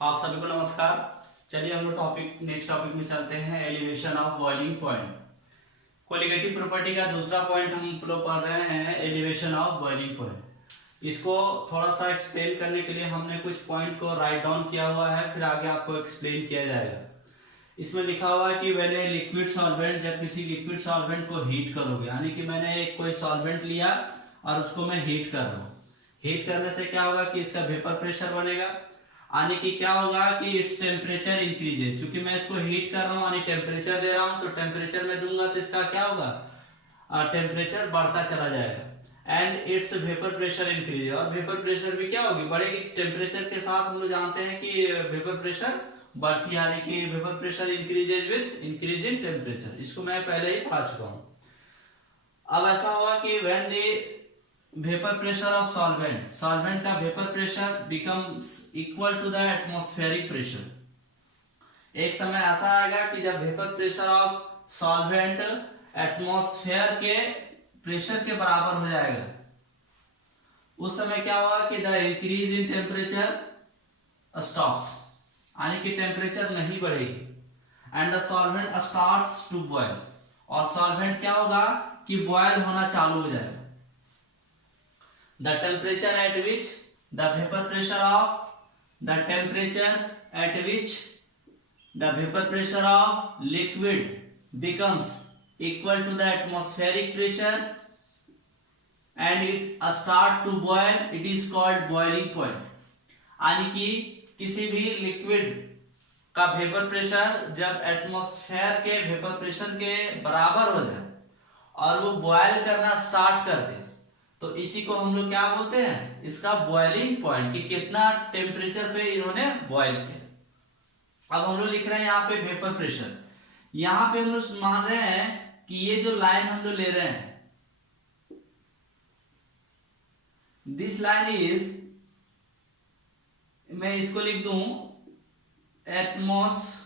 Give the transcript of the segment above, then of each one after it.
आप सभी को नमस्कार। चलिए हम लोग नेक्स्ट टॉपिक में चलते हैं, elevation of boiling point. Colligative property का दूसरा पॉइंट हम लोग पढ़ रहे हैं, एलिवेशन ऑफ बॉइलिंग पॉइंट। इसको थोड़ा सा एक्सप्लेन करने के लिए हमने कुछ पॉइंट को राइट डाउन किया हुआ है, फिर आगे आपको एक्सप्लेन किया जाएगा। इसमें लिखा हुआ है कि व्हेन ए लिक्विड सॉल्वेंट, जब किसी लिक्विड सॉल्वेंट को हीट करोगे, यानी कि मैंने एक कोई सॉल्वेंट लिया और उसको मैं हीट कर रहा हूँ। हीट करने से क्या होगा कि इसका वेपर प्रेशर बनेगा, यानी कि क्या होगा कि इट्स टेम्परेचर इंक्रीजेज। चूंकि मैं इसको हीट कर रहा हूँ यानी टेम्परेचर दे रहा हूँ, तो टेम्परेचर में दूंगा तो इसका क्या होगा, टेम्परेचर बढ़ता चला जाएगा and it's vapour pressure increase. और वेपर प्रेशर भी क्या होगी, बढ़ेगी। टेम्परेचर के साथ हम लोग जानते हैं कि वेपर प्रेशर बढ़ती, यानी कि vapour pressure increases with increase in temperature. इसको मैं पहले ही पढ़ा चुका हूँ। अब ऐसा होगा कि when the vapour pressure of solvent, solvent का vapour pressure becomes equal to the atmospheric pressure. एक समय ऐसा आएगा कि जब vapour pressure of solvent atmosphere के प्रेशर के बराबर हो जाएगा, उस समय क्या होगा कि the increase in temperature stops, यानी कि टेम्परेचर नहीं बढ़ेगी and the solvent starts to boil. और सॉल्वेंट क्या होगा कि बॉयल होना चालू हो जाएगा। The temperature at which the vapor pressure of liquid becomes equal to the atmospheric pressure and it start to boil, it is called boiling point। यानी कि किसी भी लिक्विड का वेपर प्रेशर जब एटमॉस्फेयर के वेपर प्रेशर के बराबर हो जाए और वो बॉयल करना स्टार्ट कर दे, तो इसी को हम लोग क्या बोलते हैं, इसका बॉइलिंग पॉइंट, कि कितना टेम्परेचर पे इन्होंने बॉयल किया। अब हम लोग लिख रहे हैं यहाँ पे वेपर प्रेशर। यहाँ पे हम लोग मान रहे हैं कि ये जो लाइन हम लोग ले रहे हैं, दिस लाइन इज, मैं इसको लिख दूं एटमॉस्फेरिक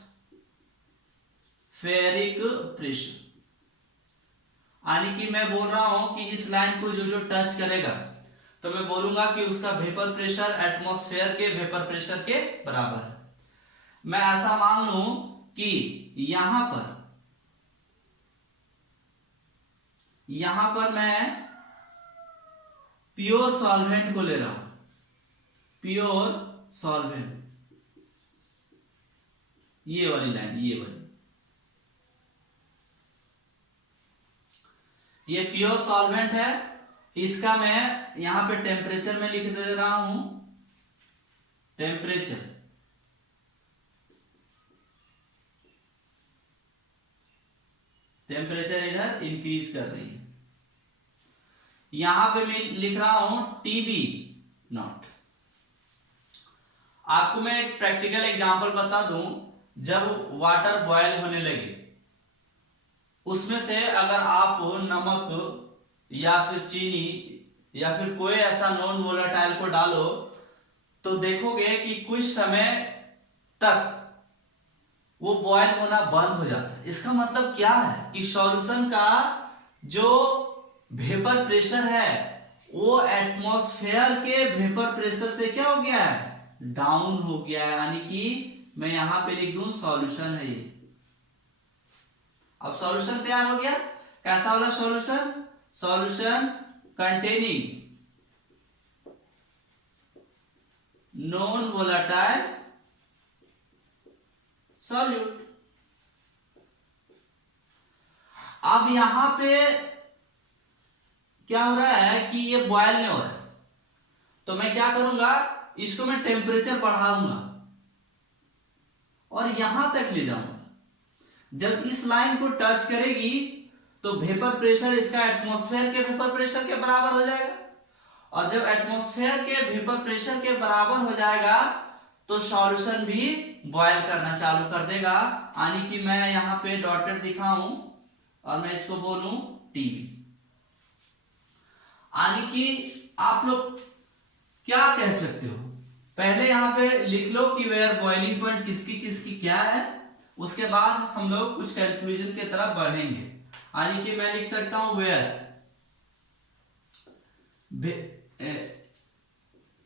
प्रेशर, यानी कि मैं बोल रहा हूं कि इस लाइन को जो जो टच करेगा तो मैं बोलूंगा कि उसका वेपर प्रेशर एटमॉस्फेयर के वेपर प्रेशर के बराबर है। मैं ऐसा मान लूं कि यहां पर मैं प्योर सॉल्वेंट को ले रहा हूं, प्योर सॉल्वेंट, ये वाली लाइन, ये प्योर सॉल्वेंट है। इसका मैं यहां पे टेम्परेचर में लिख दे रहा हूं, टेम्परेचर इधर इंक्रीज कर रही है। यहां पे मैं लिख रहा हूं टीबी नॉट। आपको मैं एक प्रैक्टिकल एग्जांपल बता दूं, जब वाटर बॉयल होने लगे, उसमें से अगर आप नमक या फिर चीनी या फिर कोई ऐसा नॉन वोलेटाइल को डालो, तो देखोगे कि कुछ समय तक वो बॉयल होना बंद हो जाता है। इसका मतलब क्या है कि सॉल्यूशन का जो वेपर प्रेशर है वो एटमॉस्फेयर के वेपर प्रेशर से क्या हो गया है, डाउन हो गया है। यानी कि मैं यहां पे लिख दूं सॉल्यूशन है ये। अब सॉल्यूशन तैयार हो गया। कैसा वाला solution, solution containing non volatile solute. अब यहां पे क्या हो रहा है कि ये बॉयल नहीं हो रहा है, तो मैं क्या करूंगा, इसको मैं टेम्परेचर बढ़ाऊंगा और यहां तक ले जाऊंगा। जब इस लाइन को टच करेगी तो वेपर प्रेशर इसका एटमॉस्फेयर के वेपर प्रेशर के बराबर हो जाएगा, और जब एटमॉस्फेयर के वेपर प्रेशर के बराबर हो जाएगा तो सॉल्यूशन भी बॉयल करना चालू कर देगा। यानी कि मैं यहां पे डॉटेड दिखाऊं और मैं इसको बोलूं टीबी। यानी कि आप लोग क्या कह सकते हो, पहले यहां पे लिख लो कि वेयर बॉइलिंग पॉइंट किसकी किसकी क्या है, उसके बाद हम लोग कुछ कैलकुलेशन की तरफ बढ़ेंगे। यानी कि मैं लिख सकता हूं where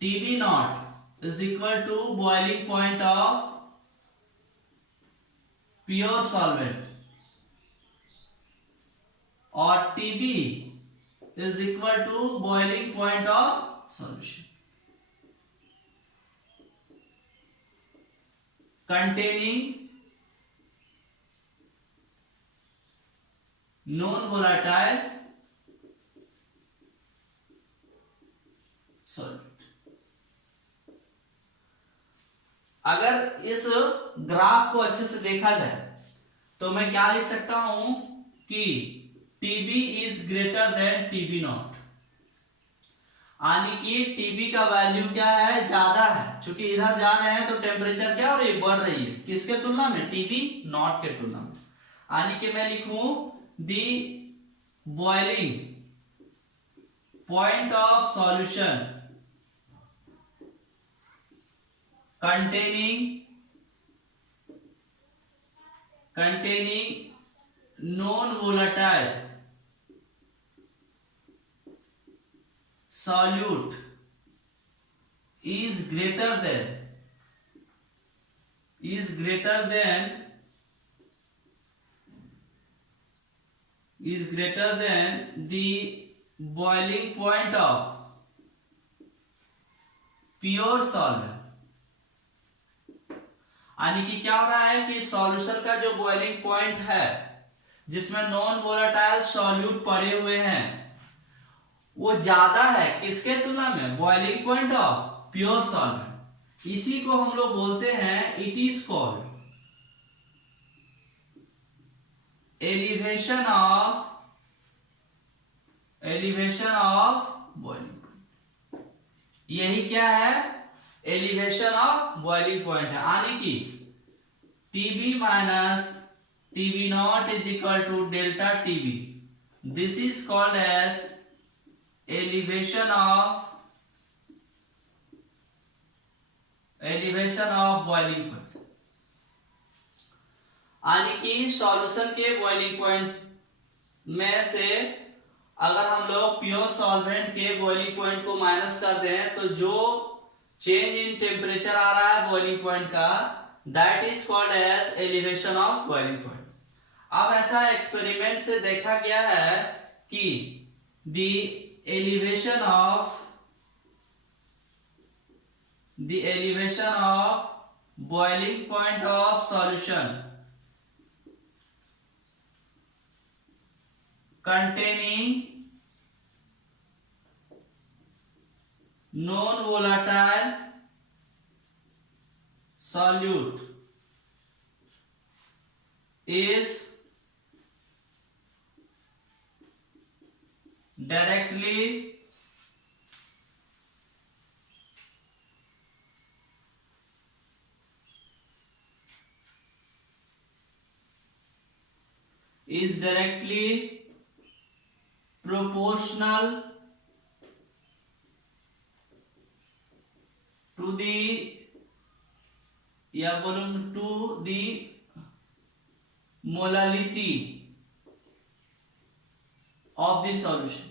TB not is equal to boiling point of pure solvent और TB is equal to boiling point of solution containing non volatile solvent। अगर इस ग्राफ को अच्छे से देखा जाए तो मैं क्या लिख सकता हूं कि TB is greater than TB not, यानी कि TB का वैल्यू क्या है, ज्यादा है। चूंकि इधर जा रहे हैं तो टेम्परेचर क्या हो रही है, बढ़ रही है। किसके तुलना में, TB नॉट के तुलना में। यानी कि मैं लिखूं the boiling point of solution containing non-volatile solute is greater than the boiling point of pure solvent। यानी कि क्या हो रहा है कि सॉल्यूशन का जो बॉइलिंग पॉइंट है जिसमें नॉन वोलेटाइल सॉल्यूट पड़े हुए हैं वो ज्यादा है किसके तुलना में, boiling point of pure solvent. इसी को हम लोग बोलते हैं, it is called elevation of boiling point. यही क्या है, एलिवेशन ऑफ बॉइलिंग पॉइंट है। यानी कि TB minus TB naught is equal to delta TB। This is called as elevation of boiling point. यानी कि सॉल्यूशन के बॉइलिंग पॉइंट में से अगर हम लोग प्योर सॉल्वेंट के बॉइलिंग पॉइंट को माइनस कर दें तो जो चेंज इन टेम्परेचर आ रहा है बॉइलिंग पॉइंट का, that is called as elevation of boiling point. अब ऐसा एक्सपेरिमेंट से देखा गया है कि the elevation of boiling point of solution containing non-volatile solute is directly proportional to the molality of the solution।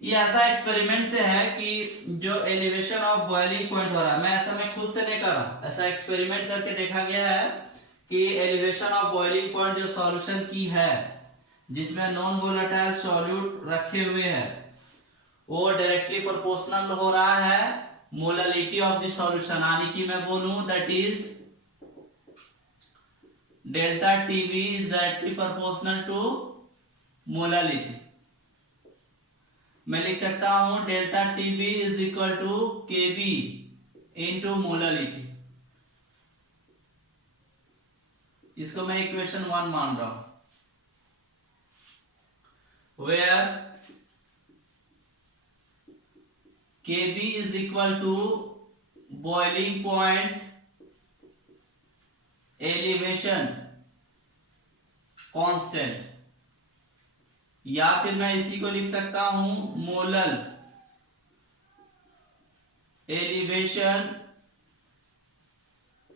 ये ऐसा एक्सपेरिमेंट से है कि जो एलिवेशन ऑफ बॉइलिंग पॉइंट हो रहा है, मैं खुद से नहीं कर रहा, ऐसा एक्सपेरिमेंट करके देखा गया है कि एलिवेशन ऑफ बॉइलिंग पॉइंट जो सॉल्यूशन की है जिसमें नॉन वोलेटाइल सॉल्यूट रखे हुए हैं वो डायरेक्टली प्रोपोर्शनल हो रहा है मोलालिटी ऑफ द सॉल्यूशन। यानी कि मैं बोलूं that is delta TB is directly proportional to molality. मैं लिख सकता हूं delta TB is equal to KB into molality. इसको मैं इक्वेशन 1 मान रहा हूं, where KB is equal to boiling point elevation constant, या फिर मैं इसी को लिख सकता हूं मोलल एलिवेशन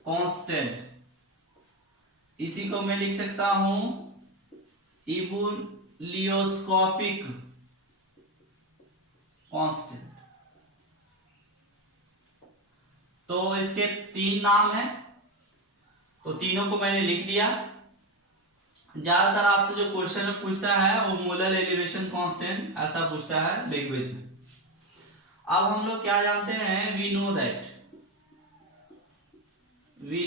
कांस्टेंट। इसी को मैं लिख सकता हूं इबुलियोस्कोपिक कांस्टेंट। तो इसके तीन नाम हैं, तो तीनों को मैंने लिख दिया। ज्यादातर आपसे जो क्वेश्चन पूछता है वो मोलर एलिवेशन कांस्टेंट ऐसा पूछता है लैंग्वेज में। अब हम लोग क्या जानते हैं, वी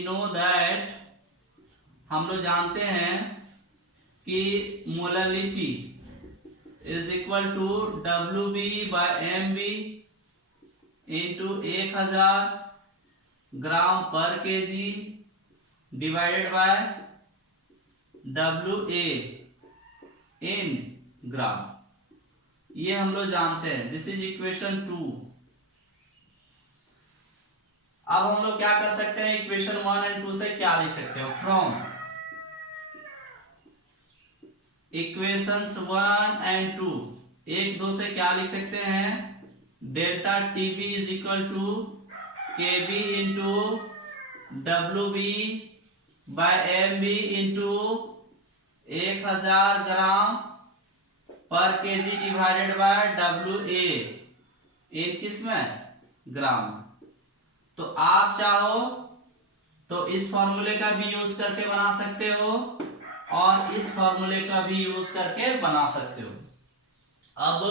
नो दैट हम लोग जानते हैं कि molarity is equal to WB/MB into 1000 gram पर kg divided by WA in gram. ये हम लोग जानते हैं, दिस इज इक्वेशन 2। अब हम लोग क्या कर सकते हैं, इक्वेशन 1 एंड 2 से क्या लिख सकते हो, फ्रॉम इक्वेशंस 1 एंड 2 1 2 से क्या लिख सकते हैं, delta TB is equal to KB into WB/MB into 1000 gram पर kg divided by WA in किसमें, ग्राम। तो आप चाहो तो इस फॉर्मूले का भी यूज करके बना सकते हो और इस फॉर्मूले का भी यूज करके बना सकते हो। अब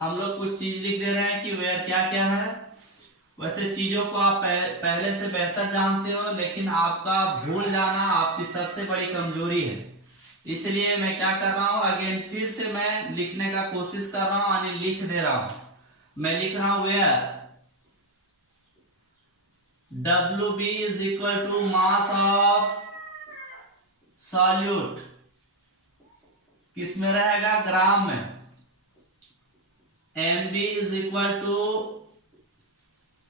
हम लोग कुछ चीज लिख दे रहे हैं कि वेयर क्या क्या है। वैसे चीजों को आप पहले से बेहतर जानते हो, लेकिन आपका भूल जाना आपकी सबसे बड़ी कमजोरी है। इसलिए मैं क्या कर रहा हूं, अगेन फिर से मैं लिखने का कोशिश कर रहा हूं, यानी लिख दे रहा हूं। मैं लिख रहा हूं where WB is equal to mass of solute, किस में रहेगा, ग्राम में। MB is equal to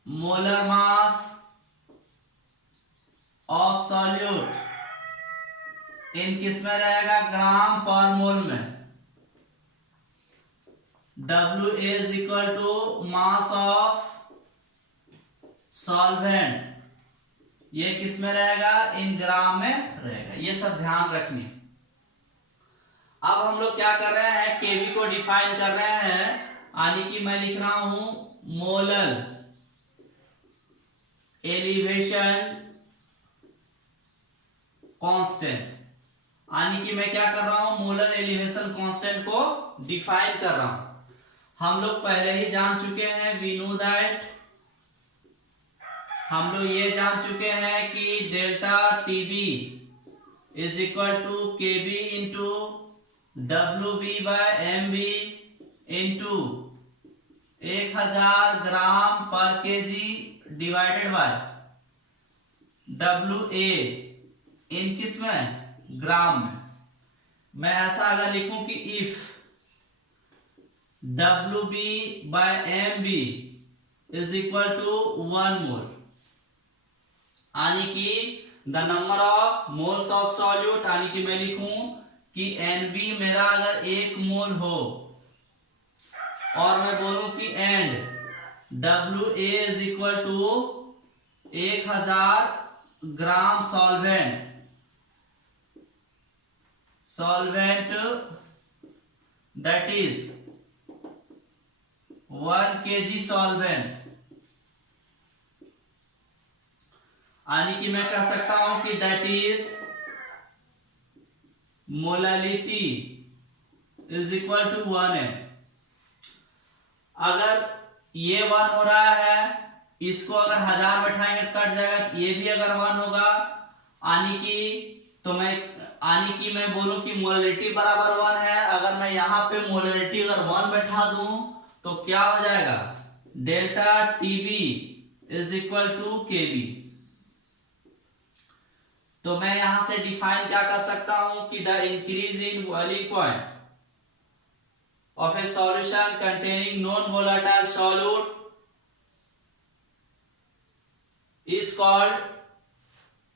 molar mass of solute in किस में रहेगा, ग्राम पर मोल में। WA is equal to mass of solvent, ये किस में रहेगा, इन ग्राम में रहेगा। ये सब ध्यान रखनी। अब हम लोग क्या कर रहे हैं, केवी को डिफाइन कर रहे हैं, यानी कि मैं लिख रहा हूं मोलर एलिवेशन कांस्टेंट, यानी कि मैं क्या कर रहा हूं, मोलर एलिवेशन कांस्टेंट को डिफाइन कर रहा हूं। हम लोग पहले ही जान चुके हैं, वी नो दैट, हम लोग ये जान चुके हैं कि delta TB is equal to KB into WB/MB into 1000 gram पर kg divided by WA in किस में, ग्राम में। मैं ऐसा अगर लिखूं कि if WB/MB is equal to 1 mole, यानी कि the number of moles of solute, यानी कि मैं लिखूं कि NB मेरा अगर 1 मोल हो और मैं बोलूं कि and WA is equal to 1000 gram solvent that is 1 kg solvent, यानी कि मैं कह सकता हूं कि that is molality is equal to 1m। अगर ये 1 हो रहा है, इसको अगर 1000 बैठाएंगे तो कट जाएगा, ये भी अगर 1 होगा, यानी कि मैं बोलूं कि मोलालिटी बराबर 1 है। अगर मैं यहां पे मोलालिटी अगर 1 बैठा दूं तो क्या हो जाएगा, delta TB is equal to KB। तो मैं यहां से डिफाइन क्या कर सकता हूं कि the increase in boiling point of A solution containing non volatile solute is called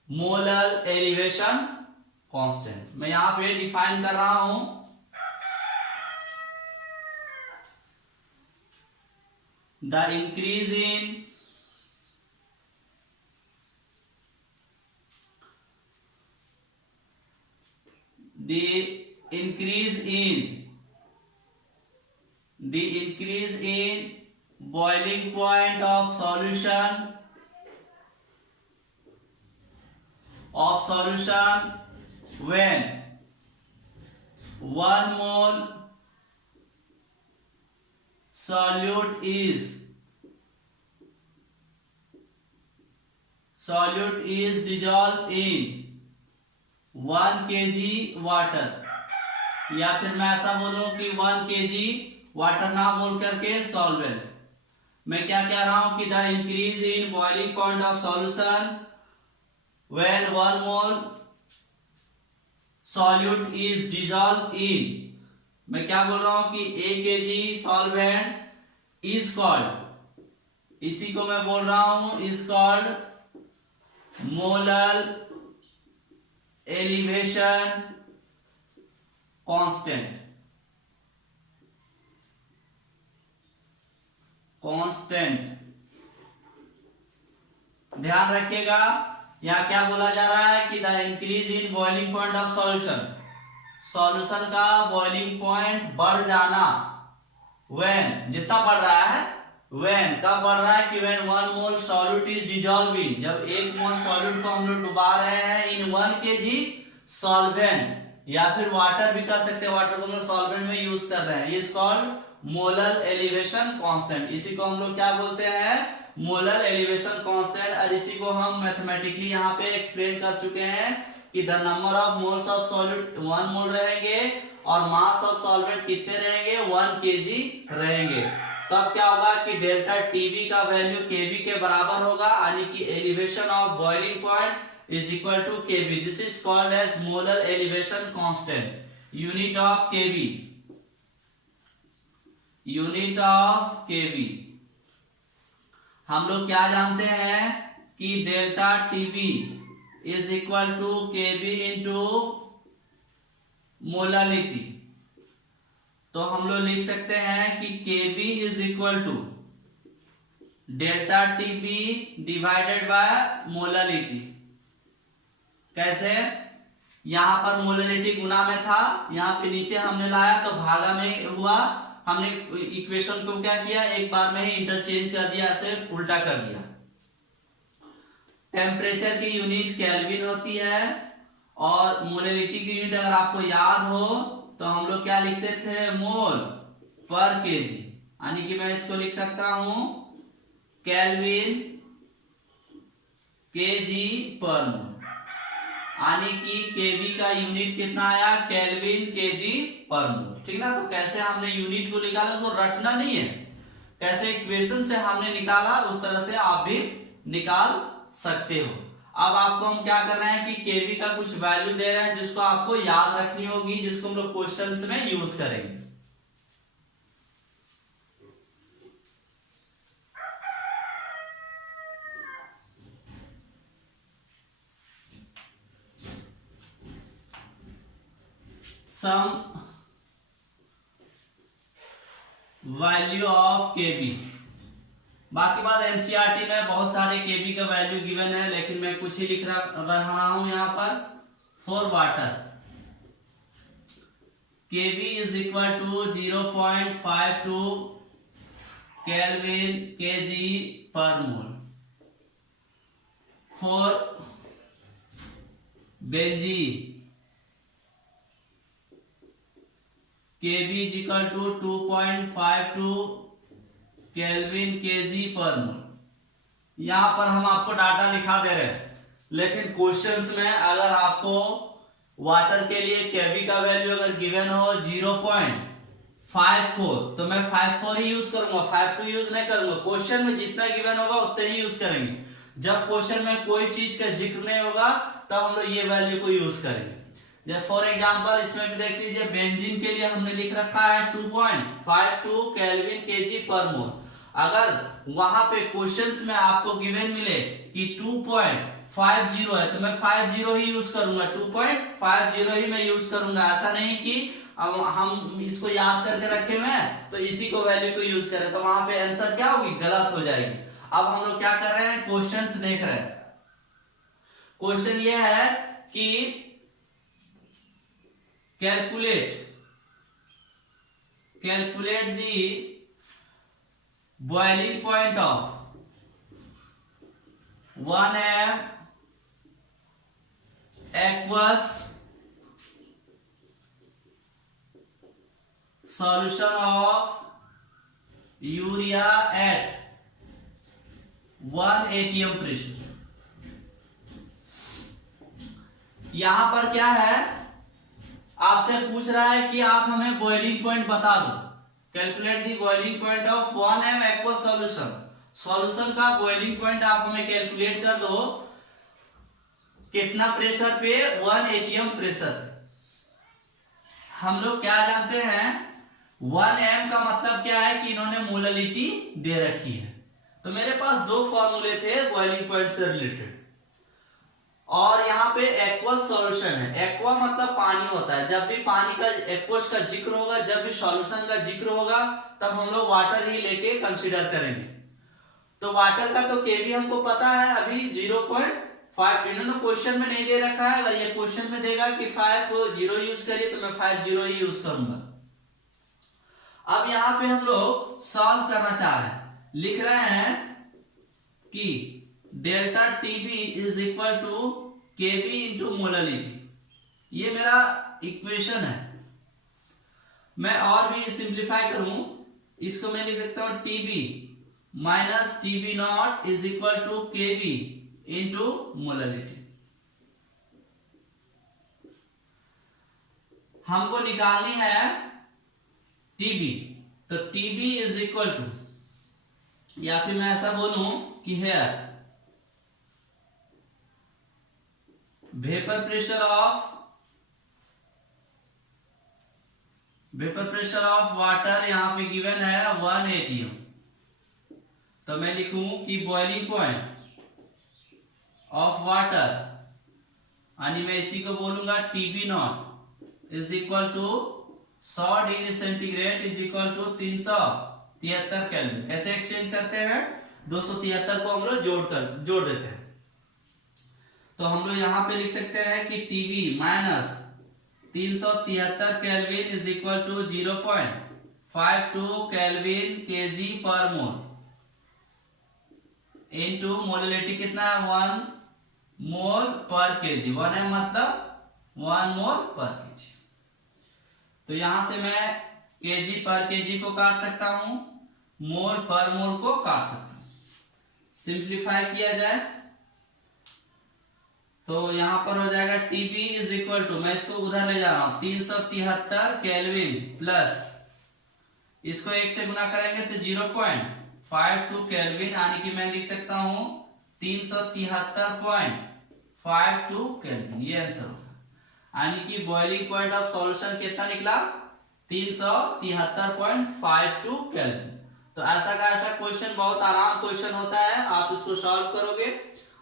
molar elevation constant. मैं यहां पे डिफाइन कर रहा हूं, the increase in the increase in boiling point of solution of solution when 1 mole solute is dissolved in 1 kg water, या फिर मैं ऐसा बोलूं कि 1 kg वाटर ना बोल करके सॉल्वेंट। मैं क्या कह रहा हूं कि the increase in boiling point of solution when 1 mole solute is dissolve in, मैं क्या बोल रहा हूं कि 1 kg सॉल्वेंट इज कॉल्ड, इसी को मैं बोल रहा हूं is called molar elevation constant. ध्यान रखिएगा, यहाँ क्या बोला जा रहा है कि the increase in boiling point of solution का बॉइलिंग पॉइंट बढ़ जाना, व्हेन जितना बढ़ रहा है, व्हेन कब बढ़ रहा है कि when 1 mole solute is dissolving, जब 1 मोल सॉल्यूट को हम लोग डुबा रहे हैं इन 1 kg सॉल्वेंट, या फिर वाटर भी कर सकते हैं, वाटर को हम लोग सॉल्वेंट में यूज कर रहे हैं, is called molar elevation constant. इसी को हम लोग क्या बोलते हैं, मोलर एलिवेशन कांस्टेंट। और इसी को हम मैथमेटिकली यहाँ पे एक्सप्लेन कर चुके हैं कि the number of moles of solute 1 मोल रहेंगे और मास ऑफ सॉल्वेंट कितने रहेंगे, 1 kg रहेंगे। तब क्या होगा कि डेल्टा टीवी का वैल्यू केवी के बराबर होगा, यानी कि elevation of boiling point is equal to KV. This is called as molar elevation constant, unit of KV, unit of KV. हम लोग क्या जानते हैं कि delta TV is equal to KV into molality. तो हम लोग लिख सकते हैं कि KV is equal to delta TB divided by molality. कैसे, यहां पर मोलालिटी गुना में था, यहां पे नीचे हमने लाया तो भागा में हुआ, हमने इक्वेशन को क्या किया, एक बार में ही इंटरचेंज कर दिया, ऐसे उल्टा कर दिया। टेम्परेचर की यूनिट केल्विन होती है और मोलालिटी की यूनिट अगर आपको याद हो तो हम लोग क्या लिखते थे, मोल पर केजी, यानी कि मैं इसको लिख सकता हूं केल्विन केजी पर मोल, यानी कि केवी का यूनिट कितना आया, केल्विन केजी पर मोल। ठीक ना, तो कैसे हमने यूनिट को निकाला, उसको रटना नहीं है, कैसे इक्वेशन से हमने निकाला उस तरह से आप भी निकाल सकते हो। अब आपको हम क्या कर रहे हैं कि केवी का कुछ वैल्यू दे रहे हैं जिसको आपको याद रखनी होगी, जिसको हम लोग क्वेश्चंस में यूज करेंगे। सम वैल्यू ऑफ केवी, बाकी बात एनसीईआरटी में बहुत सारे केवी का वैल्यू गिवन है, लेकिन मैं कुछ ही लिख रहा हूं यहां पर। For water KV is equal to 0.52 kelvin kg पर mole. For benzene KV is equal to 2.52 kelvin kg पर मोल। यहां पर हम आपको डाटा लिखा दे रहे हैं, लेकिन क्वेश्चंस में अगर आपको वाटर के लिए केवी का वैल्यू अगर गिवन हो 0.54 तो मैं 54 ही यूज करूंगा, 52 यूज नहीं करूंगा। क्वेश्चन में जितना गिवन होगा उतने ही यूज करेंगे। जब क्वेश्चन में कोई चीज का जिक्र नहीं होगा तब हम लोग ये वैल्यू को यूज करेंगे। जैसे फॉर एग्जांपल इसमें भी देख लीजिए, बेंजीन के लिए हमने लिख रखा है 2.52 केल्विन केजी पर मोल। अगर वहां पे क्वेश्चंस में आपको गिवन मिले कि 2.50 है तो मैं 50 ही यूज करूंगा, 2.50 ही मैं यूज करूंगा। ऐसा नहीं कि हम इसको याद करके रखे हुए हैं तो इसी को वैल्यू को यूज करें, तो वहां पे आंसर क्या होगी, गलत हो जाएगी। अब हम लोग क्या कर रहे हैं, क्वेश्चंस देख रहे हैं। क्वेश्चन ये है कि calculate the boiling point of 1 m aqueous solution of urea at 1 atm pressure. यहां पर क्या है, आपसे पूछ रहा है कि आप हमें बॉइलिंग पॉइंट बता दो। Calculate the boiling point of 1 m aqueous solution. Solution का बॉइलिंग पॉइंट आप हमें कैलकुलेट कर दो, कितना प्रेशर पे, 1 atm प्रेशर। हम लोग क्या जानते हैं, 1 m का मतलब क्या है कि इन्होंने मोललिटी दे रखी है। तो मेरे पास दो फॉर्मूले थे बॉइलिंग पॉइंट से रिलेटेड, और यहाँ पे एक्वस सॉल्यूशन है। एक्वा मतलब पानी होता है। जब भी पानी का एक्वस का जिक्र होगा, जब भी सॉल्यूशन का जिक्र होगा, तब हम लोग वाटर ही लेके कंसीडर करेंगे। तो वाटर का तो केवी हमको पता है अभी 0.5। इन्होंने क्वेश्चन में नहीं दे रखा है। अगर ये क्वेश्चन में देगा कि 50 यूज करिए तो मैं 50 ही यूज करूंगा। अब यहाँ पे हम लोग सॉल्व करना चाह रहे हैं, लिख रहे हैं कि delta TB is equal to KV into molality. ये मेरा इक्वेशन है। मैं और भी सिंप्लीफाई करूं, इसको मैं लिख सकता हूं TB minus TB not is equal to KV into molality. हमको निकालनी है टीबी, तो टीबी इज इक्वल टू, या फिर मैं ऐसा बोलूं कि here vapour pressure of water यहां पे गिवन है 1 atm। तो मैं लिखूं कि बॉइलिंग पॉइंट ऑफ वाटर, यानी मैं इसी को बोलूंगा TB not is equal to 100 degree centigrade is equal to 373 kelvin. कैसे एक्सचेंज करते हैं, 273 को हम लोग जोड़ देते हैं। तो हम लोग यहां पे लिख सकते हैं कि TB minus 373 kelvin is equal to 0.52 kelvin kg पर मोल इनटू मोललिटी कितना है, 1 मोल पर केजी। 1 m मतलब 1 मोल पर केजी। तो यहां से मैं केजी पर केजी को काट सकता हूं, मोल पर मोल को काट सकता हूं। सिंप्लीफाई किया जाए तो यहां पर हो जाएगा टीबी इज इक्वल टू, मैं इसको उधर ले जा रहा हूं, 373 केल्विन प्लस इसको 1 से गुना करेंगे तो 0.52 केल्विन, यानी कि मैं लिख सकता हूं 373.52 केल्विन। ये आंसर होगा। यानी कि बॉइलिंग पॉइंट ऑफ सॉल्यूशन कितना निकला, 373.52 केल्विन। तो ऐसा का ऐसा क्वेश्चन बहुत आराम क्वेश्चन होता है, आप इसको सॉल्व करोगे।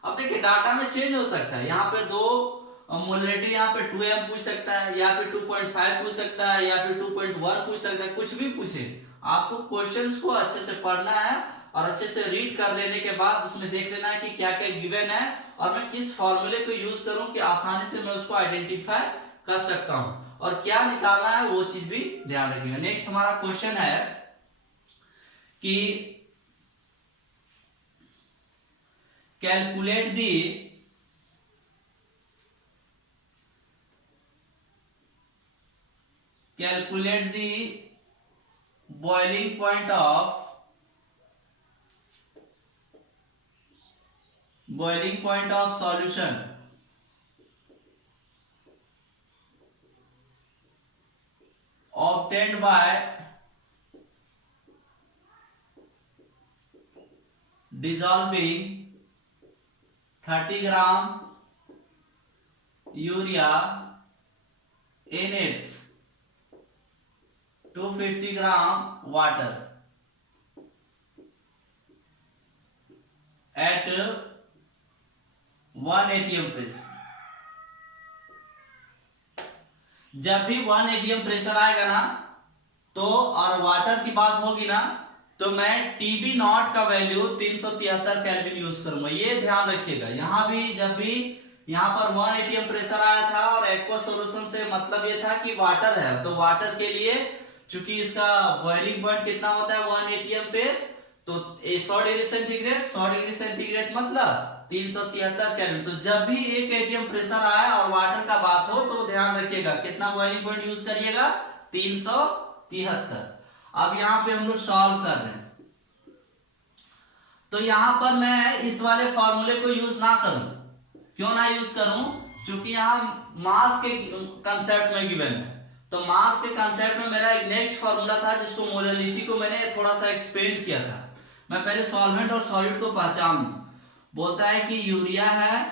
अब देखिए डाटा में चेंज हो सकता है, यहाँ पे दो मोलरिटी, यहाँ पे 2m पूछ सकता है, या फिर 2.5 पूछ सकता है, या फिर 2.1 पूछ सकता है, कुछ भी पूछे। आपको क्वेश्चंस को अच्छे से पढ़ना है और अच्छे से रीड कर लेने के बाद उसमें देख लेना है कि क्या क्या गिवन है और मैं किस फॉर्मूले को यूज करूं कि आसानी से मैं उसको आइडेंटिफाई कर सकता हूं, और क्या निकालना है वो चीज भी ध्यान रखिएगा। नेक्स्ट हमारा क्वेश्चन है कि calculate the boiling point of solution obtained by dissolving 30 gram urea in its 250 gram water at 1 atm pressure। जब भी 1 atm प्रेशर आएगा ना तो, और वाटर की बात होगी ना, तो मैं टीबी नॉट का वैल्यू 373 केल्विन यूज करूंगा। ये ध्यान रखिएगा। यहां भी जब भी यहाँ पर 1 atm प्रेशर आया था और एक्वस सॉल्यूशन से मतलब ये था कि वाटर है, तो वाटर के लिए चूंकि इसका बॉइलिंग पॉइंट कितना होता है 1 atm पे, तो 100 डिग्री सेंटीग्रेड, 100 डिग्री सेंटीग्रेड मतलब 373 केल्विन। तो जब भी एक एटीएम प्रेशर आए और वाटर का बात हो तो ध्यान रखिएगा कितना बॉइलिंग पॉइंट यूज करिएगा, 373। अब यहाँ पे हम लोग सॉल्व कर रहे हैं, तो यहां पर मैं इस वाले फॉर्मूले को यूज ना करूं। क्यों ना यूज करूं? क्योंकि यहां मास के कंसेप्ट में गिवन है। तो मास के कंसेप्ट में मेरा एक नेक्स्ट फॉर्मूला था जिसको मोलरिटी को मैंने थोड़ा सा एक्सपेंड किया था। मैं पहले सॉल्वेंट और सॉल्यूट को पहचान लूं। बोलता है कि यूरिया है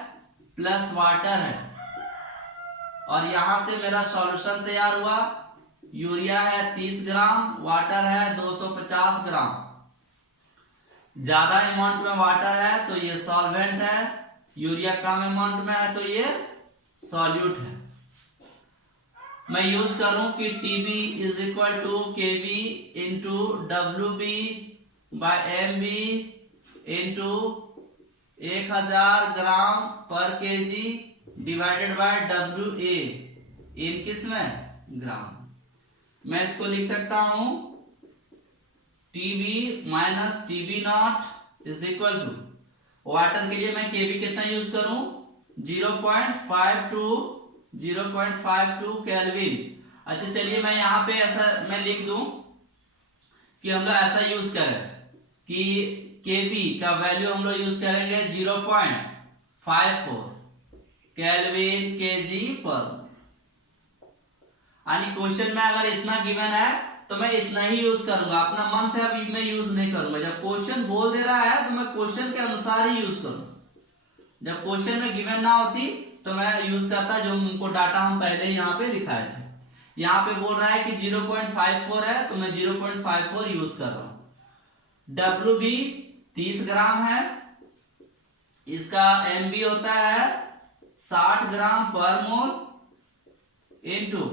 प्लस वाटर है, और यहां से मेरा सॉल्यूशन तैयार हुआ। यूरिया है 30 ग्राम, वाटर है 250 ग्राम। ज्यादा अमाउंट में वाटर है तो ये सॉल्वेंट है, यूरिया कम अमाउंट में है तो ये सॉल्यूट है। मैं यूज करूं कि TB is equal to KB into WB by MB into 1000 gram पर kg divided by WA in किस में, ग्राम। मैं इसको लिख सकता हूं TB minus TB naught is equal to, water के लिए मैं KB कितना यूज करूं, 0.52 केल्विन। अच्छा चलिए मैं यहाँ पे ऐसा मैं लिख दूं कि हम लोग ऐसा यूज करें कि KB का वैल्यू हम लोग यूज करेंगे 0.54 केल्विन केजी पर। यानी क्वेश्चन में अगर इतना गिवन है तो मैं इतना ही यूज करूंगा, अपना मन से अभी मैं यूज नहीं करूंगा। जब क्वेश्चन बोल दे रहा है तो मैं क्वेश्चन के अनुसार ही यूज करूंगा। जब क्वेश्चन में गिवन ना होती तो मैं यूज करता जो उनको डाटा हम पहले ही यहाँ पे लिखाए थे। यहाँ पे बोल रहा है कि 0.54 है तो मैं 0.54 यूज कर रहा हूं। WB 30 ग्राम है, इसका MB होता है 60 ग्राम पर मोल इंटू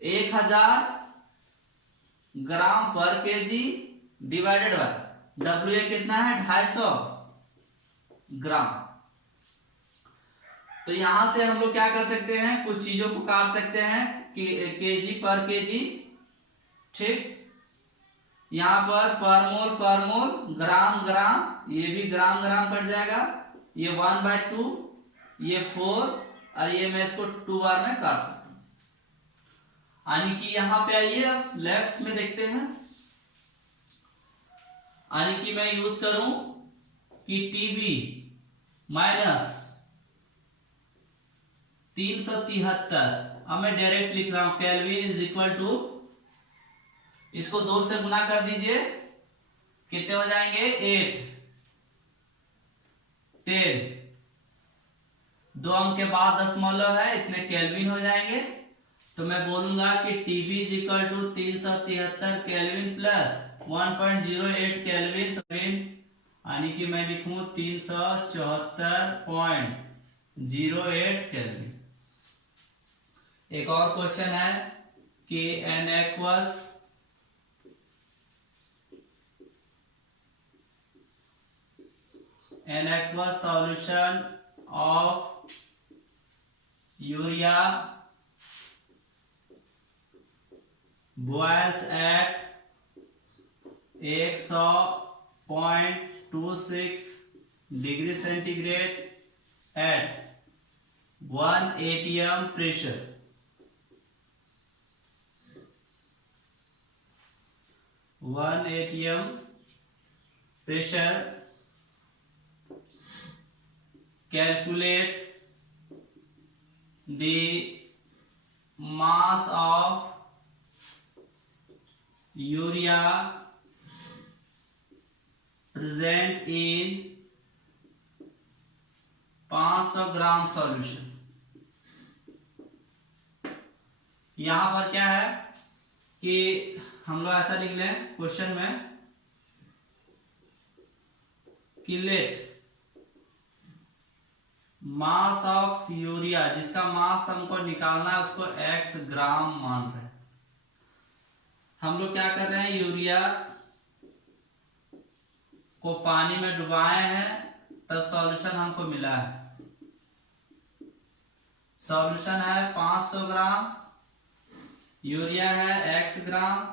1000 ग्राम पर केजी डिवाइडेड बाय WA कितना है 250 ग्राम। तो यहां से हम लोग क्या कर सकते हैं, कुछ चीजों को काट सकते हैं कि केजी पर केजी, ठीक। यहां पर मोल ग्राम ग्राम, ये भी ग्राम ग्राम कट जाएगा, ये 1/2, ये 4 और ये मैं इसको 2 बार में काट सकता हूं। यानी कि यहां पे आइए अब लेफ्ट में देखते हैं, यानी कि मैं यूज करूं कि TB माइनस 373, अब मैं डायरेक्ट लिख रहा हूं केल्विन इज इक्वल टू, इसको 2 से गुना कर दीजिए, कितने हो जाएंगे 8 10, 2 अंक के बाद दशमलव है, इतने केल्विन हो जाएंगे। तो मैं बोलूंगा कि TB is equal to 373 kelvin plus 1.08 kelvin, यानी कि मैं लिखूं 374.08 केल्विन। एक और क्वेश्चन है कि an aqueous solution of urea boils at 100.26 degree centigrade at 1 atm pressure. 1 atm pressure, calculate the mass of urea present in 500 gram solution. यहां पर क्या है कि हम लोग ऐसा लिख लें क्वेश्चन में कि लेट मास ऑफ यूरिया, जिसका मास हमको निकालना है उसको x ग्राम मान रहे हैं। हम लोग क्या कर रहे हैं, यूरिया को पानी में डुबाए हैं तब सॉल्यूशन हमको मिला है। सॉल्यूशन है 500 ग्राम, यूरिया है x ग्राम,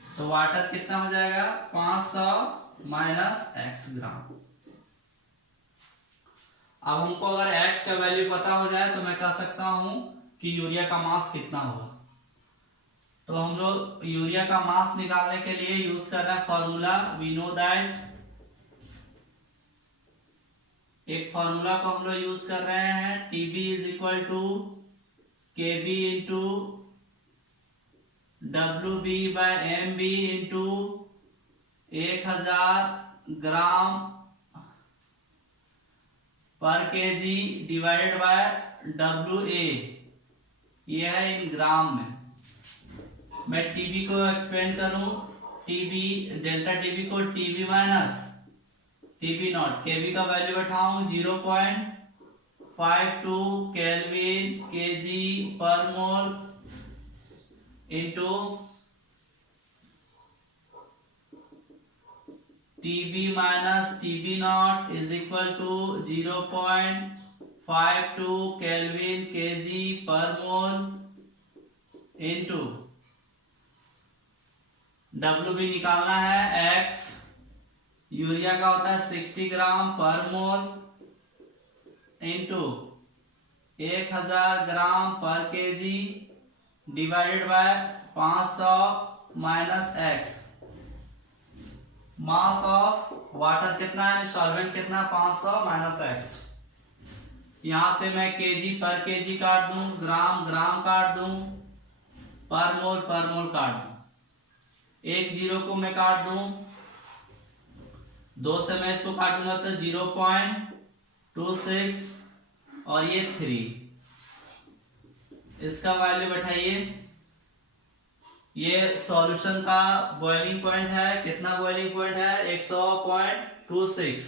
तो वाटर कितना हो जाएगा 500 माइनस x ग्राम। अब हमको अगर x का वैल्यू पता हो जाए तो मैं कह सकता हूं कि यूरिया का मास कितना होगा। तो हम लोग यूरिया का मास निकालने के लिए यूज कर रहे हैं फॉर्मूला। वी नो दैट, एक फॉर्मूला को हम लोग यूज कर रहे हैं, TB is equal to KB into WB/MB into 1000 gram पर केजी डिवाइडेड बाय WA, ये है इन ग्राम में। मैं TB को एक्सपेंड करूं, TB डेल्टा TB को TB minus TB naught, KB का वैल्यू बैठाऊं 0.52 केल्विन केजी पर mole into TB minus TB naught is equal to 0.52 kelvin kg पर मोल इंटू WB निकालना है X, यूरिया का होता है 60 ग्राम पर मोल इंटू 1000 ग्राम पर kg divided bye 500 minus X। Mass of water कितना है, सॉल्वेंट कितना, 500 माइनस X। यहां से मैं केजी पर केजी काट दूं, ग्राम ग्राम काट दूं, पर मोल काट दूं, एक जीरो को मैं काट दूं, 2 से मैं इसको काटूंगा तो 0.26 और ये 3, इसका वैल्यू बैठाइए। ये सॉल्यूशन का बॉइलिंग पॉइंट है, कितना बॉइलिंग पॉइंट है, 100.26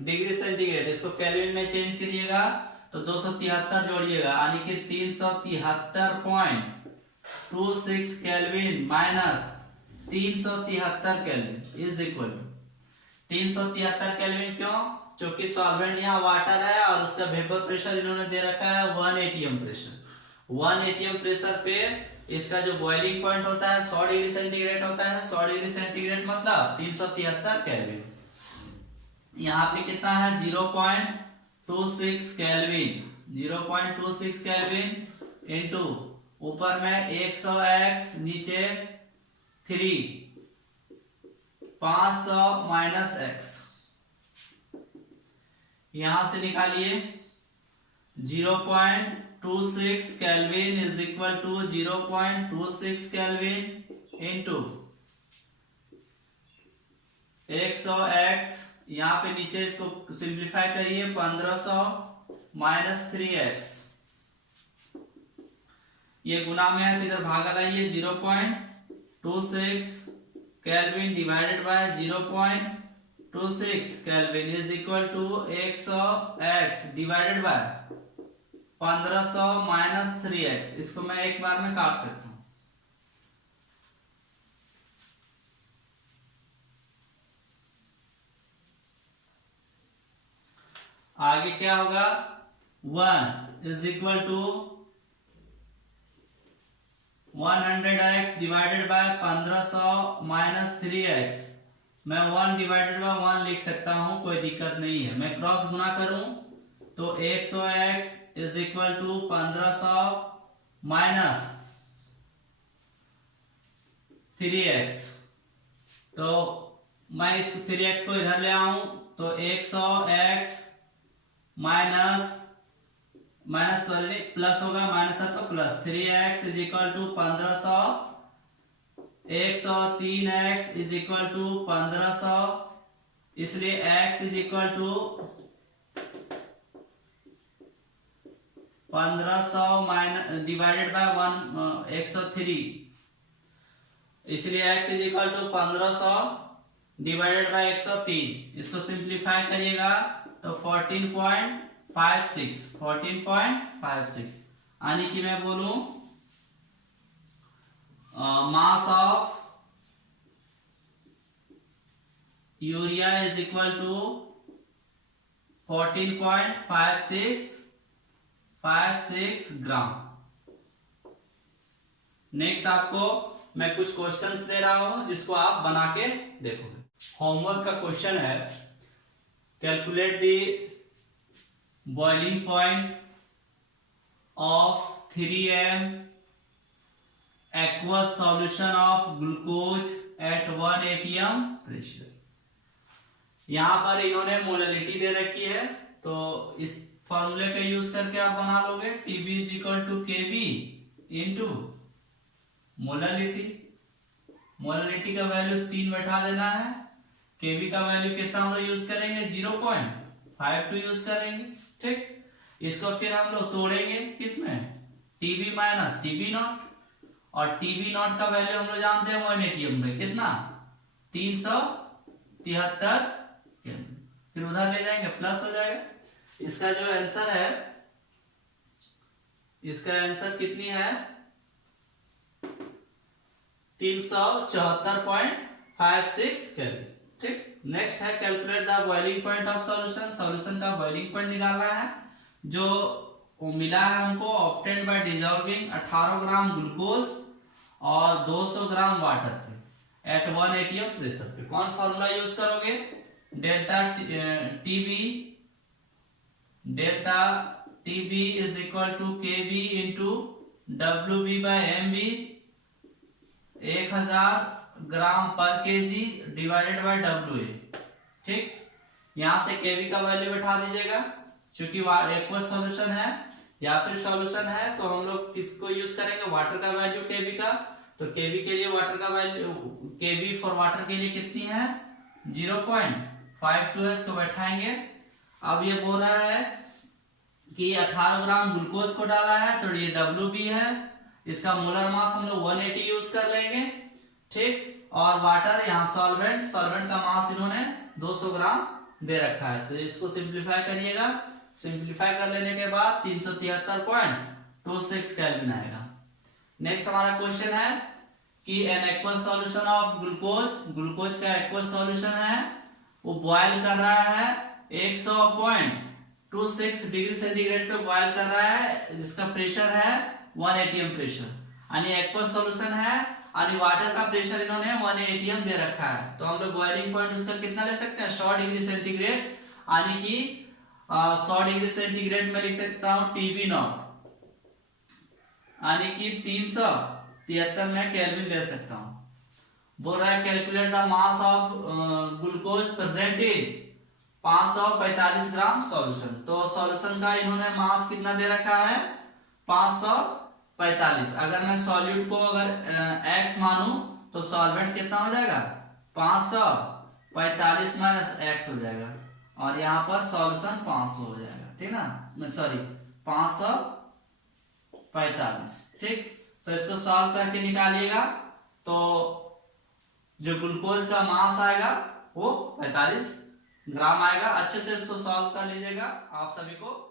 डिग्री सेंटीग्रेड। इसको केल्विन में चेंज करिएगा तो 273 जोड़िएगा, यानी कि 373.26 kelvin minus 373 kelvin is equal to 373 kelvin. क्यों? क्योंकि सॉल्वेंट यहाँ वाटर है और उसका वेपर प्रेशर इन्होंने दे रखा है 1 atm प्रेशर। 1 atm प्रेशर पे इसका जो बॉइलिंग पॉइंट होता है 100 डिग्री सेंटीग्रेड होता है। 100 डिग्री सेंटीग्रेड मतलब 373 केल्विन। यहाँ पे कितना है 0.26 केल्विन, 0.26 केल्विन इंटू ऊपर में 100x, नीचे 3, 500 माइनस x। यहां से निकालिए 0.26 kelvin is equal to 0.26 kelvin into 100x, यहां पे नीचे इसको सिंप्लीफाई करिए 1500 माइनस 3x, ये गुना में है तो इधर भागा लाइए 0.26 kelvin divided by 0.26 kelvin is equal to 100x divided by 1500 minus 3x। इसको मैं एक बार में काट सकता हूं। आगे क्या होगा, 1 is equal to 100x divided by 1500 minus 3x। मैं 1 डिवाइडेड बाय 1 लिख सकता हूं, कोई दिक्कत नहीं है। मैं क्रॉस गुना करूं तो 100x is equal to 1500 minus 3x। तो मैं इस 3x को इधर ले आऊं तो 100x माइनस सॉरी प्लस होगा, माइनस है तो plus, 3x is equal to 1500, 103x is equal to 1500, इसलिए x is equal to 1500 minus divided by 103, इसलिए x is equal to 1500 divided by 103। इसको सिंप्लीफाई करिएगा तो 14.56, यानी कि मैं बोलूं mass of urea is equal to 14.56 gram. Next आपको मैं कुछ क्वेश्चंस दे रहा हूं जिसको आप बना के देखोगे। होमवर्क का क्वेश्चन है, calculate the boiling point of 3m aqueous solution of glucose at 1 atm pressure। यहां पर इन्होंने मोलरिटी दे रखी है, तो इस फॉर्मूले का यूज करके आप बना लोगे TB is equal to KB into molarity. Molarity का वैल्यू 3 बैठा देना है, KB का वैल्यू कितना हम लोग यूज करेंगे 0.52 यूज करेंगे। ठीक, इसको फिर हम लोग तोड़ेंगे किसमें, TB माइनस TB नॉट, और TB नॉट का वैल्यू हम लोग जानते हैं 1 atm में कितना 373, फिर उधर ले जाएंगे प्लस हो जाएगा। इसका जो आंसर है, इसका आंसर कितनी है 374.56 केल्विन। ठीक, नेक्स्ट है calculate the boiling point of solution. Solution का बॉइलिंग पॉइंट निकालना है, जो मिला है हमको obtained by dissolving 18 gram glucose और 200 ग्राम वाटर पे एट 1 atm प्रेशर पे। कौन फॉर्मूला यूज करोगे, delta TB is equal to KB into WB by MB 1000 gram पर केजी डिवाइडेड बाय WA। ठीक, यहां से KB का वैल्यू बैठा दीजिएगा, क्योंकि एक्वस सॉल्यूशन है या फिर सॉल्यूशन है तो हम लोग किसको यूज करेंगे, वाटर का वैल्यू KB का। तो KB के लिए वाटर का वैल्यू, KB फॉर वाटर के लिए कितनी है 0.52 है, इसको बैठाएंगे। अब ये बोल रहा है कि 18 ग्राम ग्लूकोज को डाला है, तो ये WB है, इसका मोलर मास हम लोग 180 यूज कर लेंगे। ठीक, और वाटर यहाँ सॉल्वेंट का मास इन्होंने 200 ग्राम दे रखा है, तो इसको सिंप्लीफाई करिएगा। सिंप्लीफाई कर लेने के बाद 373.26 केल्विन आएगा। नेक्स्ट हमारा क्वेश्चन है कि an aqueous solution of glucose का एक्वस सॉल्यूशन है, वो बॉयल कर रहा है 100.26 डिग्री सेंटीग्रेड पे बॉयल कर रहा है, जिसका प्रेशर है 1 atm प्रेशर, यानी एक्वस सॉल्यूशन है, यानी वाटर का प्रेशर इन्होंने 1 atm दे रखा है। तो हम लोग बॉइलिंग पॉइंट उसका कितना ले सकते हैं 100 डिग्री सेंटीग्रेड, यानी कि 100 डिग्री सेंटीग्रेड में लिख सकता हूं TB नॉट, यानी कि 373 में केल्विन ले सकता हूं। बोल रहा है calculate the mass of glucose present in 545 gram solution. तो सॉल्यूशन का इन्होंने मास कितना दे रखा है 545। अगर मैं सॉल्यूट को अगर x मानूं तो सॉल्वेंट कितना हो जाएगा 545 माइनस x हो जाएगा, और यहाँ पर सॉल्यूशन 500 हो जाएगा। ठीक ना, सॉरी 545। ठीक, तो इसको सॉल्व करके निकालिएगा, तो जो ग्लूकोज का मास आएगा वो 45 ग्राम आएगा। अच्छे से इसको सॉल्व कर लीजिएगा। आप सभी को